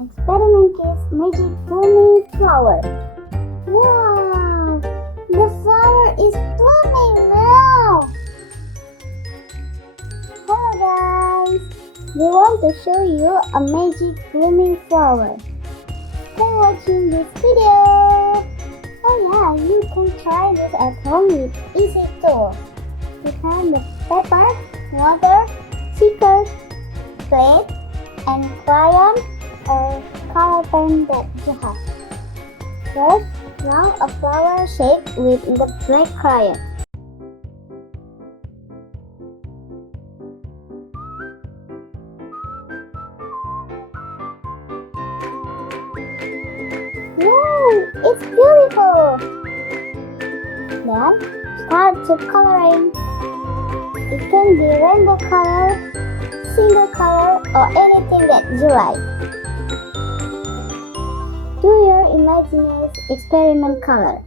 Experiment is magic blooming flower. Wow! The flower is blooming now! Hello guys! We want to show you a magic blooming flower. Thanks watching this video! Oh yeah, you can try this at home with easy tools. You have the paper, water, scissor, plate, and crayon or color pen that you have. First, draw a flower shape with the black crayon. Wow, it's beautiful! Then, start to coloring. It can be rainbow color, single color, or anything that you like. Do your imaginary experiment color.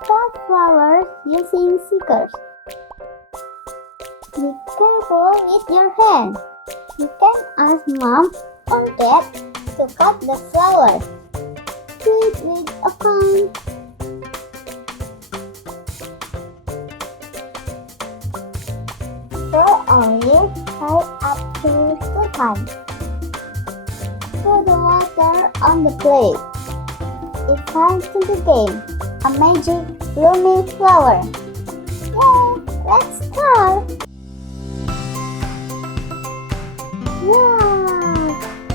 Cut flowers using scissors. Be careful with your hand. You can ask mom or dad to cut the flower. Do it with a comb. Pour olive oil up to 2 times. Pour the water on the plate. It's time to begin a magic blooming flower. Yay! Let's start! Wow!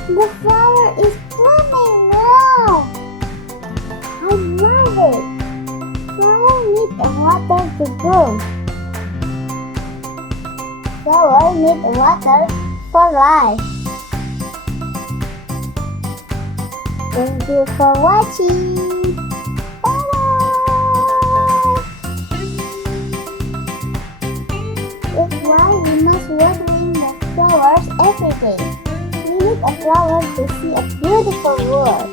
The flower is blooming now! I love it! Flower need water to bloom. Flower need water for life. Thank you for watching. Bye-bye! That's why we must watering the flowers every day. We need a flower to see a beautiful world.